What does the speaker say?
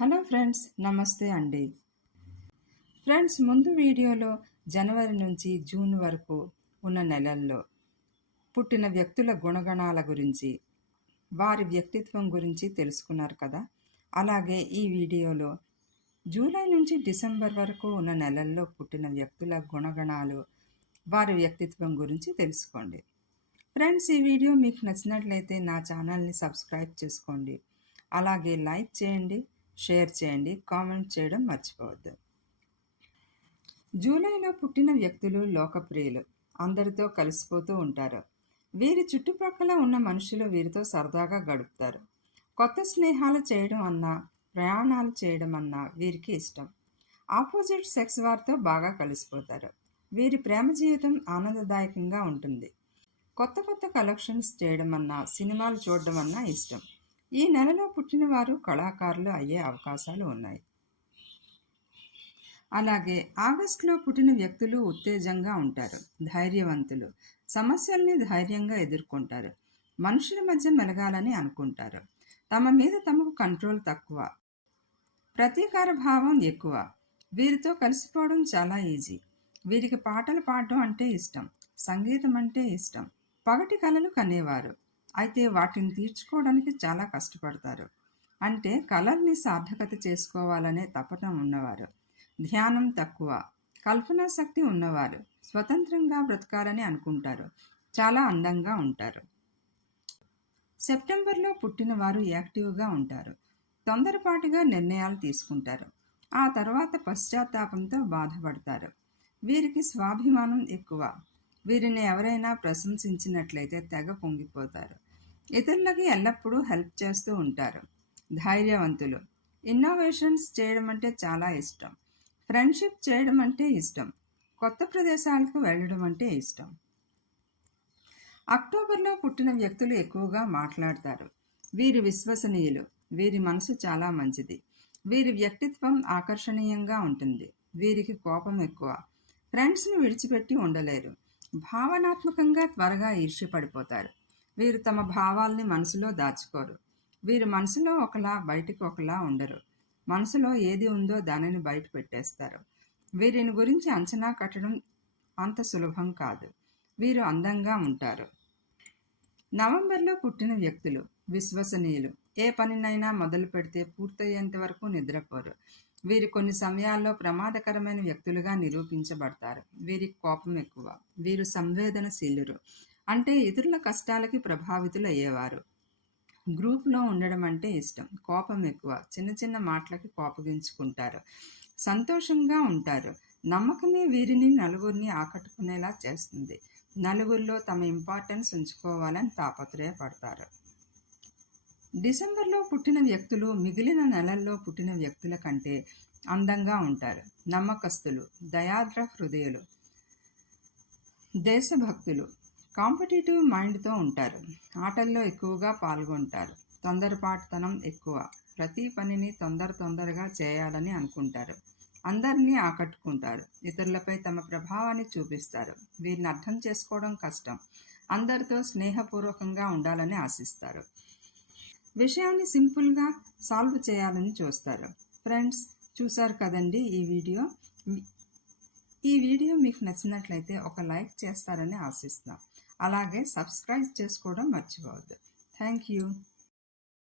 Hello friends, నమస్తే అండి. Friends, ముందు వీడియోలో జనవరి నుంచి జూన్ వరకు ఉన్న నెలల్లో పుట్టిన వ్యక్తుల గుణగణాల గురించి, వారి వ్యక్తిత్వం గురించి తెలుసుకున్నారు కదా. అలాగే ఈ వీడియోలో జూలై నుంచి డిసెంబర్ వరకు ఉన్న నెలల్లో పుట్టిన వ్యక్తుల గుణగణాలు, వారి వ్యక్తిత్వం గురించి తెలుసుకోండి. ఫ్రెండ్స్, ఈ వీడియో మీకు నచ్చినట్లయితే నా ఛానల్ని సబ్స్క్రైబ్ చేసుకోండి. అలాగే లైక్ చేయండి, షేర్ చేయండి, కామెంట్ చేయడం మర్చిపోవద్దు. జూలైలో పుట్టిన వ్యక్తులు లోకప్రియులు, అందరితో కలిసిపోతూ ఉంటారు. వీరి చుట్టుపక్కల ఉన్న మనుషులు వీరితో సరదాగా గడుపుతారు. కొత్త స్నేహాలు చేయడం అన్నా, ప్రయాణాలు చేయడం అన్నా వీరికి ఇష్టం. ఆపోజిట్ సెక్స్ వారితో బాగా కలిసిపోతారు. వీరి ప్రేమ జీవితం ఆనందదాయకంగా ఉంటుంది. కొత్త కొత్త కలెక్షన్స్ చేయడం అన్నా, సినిమాలు చూడడం అన్నా ఇష్టం. ఈ నెలలో పుట్టిన వారు కళాకారులు అయ్యే అవకాశాలు ఉన్నాయి. అలాగే ఆగస్టులో పుట్టిన వ్యక్తులు ఉత్తేజంగా ఉంటారు, ధైర్యవంతులు, సమస్యల్ని ధైర్యంగా ఎదుర్కొంటారు, మనుషుల మధ్య మెలగాలని అనుకుంటారు. తమ మీద తమకు కంట్రోల్ తక్కువ, ప్రతీకార భావం ఎక్కువ. వీరితో కలిసిపోవడం చాలా ఈజీ. వీరికి పాటలు పాడడం అంటే ఇష్టం, సంగీతం అంటే ఇష్టం. పగటి కలలు కనేవారు, అయితే వాటిని తీర్చుకోవడానికి చాలా కష్టపడతారు. అంటే కలల్ని సార్థకత చేసుకోవాలనే తపన ఉన్నవారు. ధ్యానం తక్కువ, కల్పనా శక్తి ఉన్నవారు. స్వతంత్రంగా బ్రతకాలని అనుకుంటారు. చాలా అందంగా ఉంటారు. సెప్టెంబర్లో పుట్టిన వారు యాక్టివ్గా ఉంటారు. తొందరపాటుగా నిర్ణయాలు తీసుకుంటారు. ఆ తర్వాత పశ్చాత్తాపంతో బాధపడతారు. వీరికి స్వాభిమానం ఎక్కువ. వీరిని ఎవరైనా ప్రశంసించినట్లయితే తెగ పొంగిపోతారు. ఇతరులకి ఎల్లప్పుడూ హెల్ప్ చేస్తూ ఉంటారు. ధైర్యవంతులు, ఇన్నోవేషన్స్ చేయడం అంటే చాలా ఇష్టం. ఫ్రెండ్షిప్ చేయడం అంటే ఇష్టం. కొత్త ప్రదేశాలకు వెళ్ళడం అంటే ఇష్టం. అక్టోబర్లో పుట్టిన వ్యక్తులు ఎక్కువగా మాట్లాడతారు. వీరి విశ్వసనీయులు. వీరి మనసు చాలా మంచిది. వీరి వ్యక్తిత్వం ఆకర్షణీయంగా ఉంటుంది. వీరికి కోపం ఎక్కువ. ఫ్రెండ్స్ని విడిచిపెట్టి ఉండలేరు. భావనాత్మకంగా త్వరగా ఈర్ష్యపడిపోతారు. వీరు తమ భావాల్ని మనసులో దాచుకోరు. వీరు మనసులో ఒకలా బయటికి ఒకలా ఉండరు. మనసులో ఏది ఉందో దానిని బయట పెట్టేస్తారు. వీరిని గురించి అంచనా కట్టడం అంత సులభం కాదు. వీరు అందంగా ఉంటారు. నవంబర్లో పుట్టిన వ్యక్తులు విశ్వసనీయులు. ఏ పనినైనా మొదలు పెడితే పూర్తయ్యేంత వరకు నిద్రపోరు. వీరు కొన్ని సమయాల్లో ప్రమాదకరమైన వ్యక్తులుగా నిరూపించబడతారు. వీరికి కోపం ఎక్కువ. వీరు సంవేదనశీలురు, అంటే ఇతరుల కష్టాలకి ప్రభావితులు అయ్యేవారు. గ్రూప్లో ఉండడం అంటే ఇష్టం. కోపం ఎక్కువ. చిన్న చిన్న మాటలకి కోపగించుకుంటారు. సంతోషంగా ఉంటారు. నమ్మకమే వీరిని నలుగురిని ఆకట్టుకునేలా చేస్తుంది. నలుగురిలో తమ ఇంపార్టెన్స్ ఉంచుకోవాలని తాపత్రయపడతారు. డిసెంబర్లో పుట్టిన వ్యక్తులు మిగిలిన నెలల్లో పుట్టిన వ్యక్తుల కంటే అందంగా ఉంటారు. నమ్మకస్తులు, దయాద్ర హృదయులు, దేశభక్తులు, కాంపిటేటివ్ మైండ్తో ఉంటారు. ఆటల్లో ఎక్కువగా పాల్గొంటారు. తొందరపాటుతనం ఎక్కువ. ప్రతి పనిని తొందరగా చేయాలని అనుకుంటారు. అందరినీ ఆకట్టుకుంటారు. ఇతరులపై తమ ప్రభావాన్ని చూపిస్తారు. వీరిని అర్థం చేసుకోవడం కష్టం. అందరితో స్నేహపూర్వకంగా ఉండాలని ఆశిస్తారు. విషయాన్ని సింపుల్గా సాల్వ్ చేయాలని చూస్తారు. ఫ్రెండ్స్, చూసారు కదండి ఈ వీడియో మీకు నచ్చినట్లయితే ఒక లైక్ చేస్తారని ఆశిస్తున్నాం. అలాగే సబ్స్క్రైబ్ చేసుకోవడం మర్చిపోవద్దు. Thank you.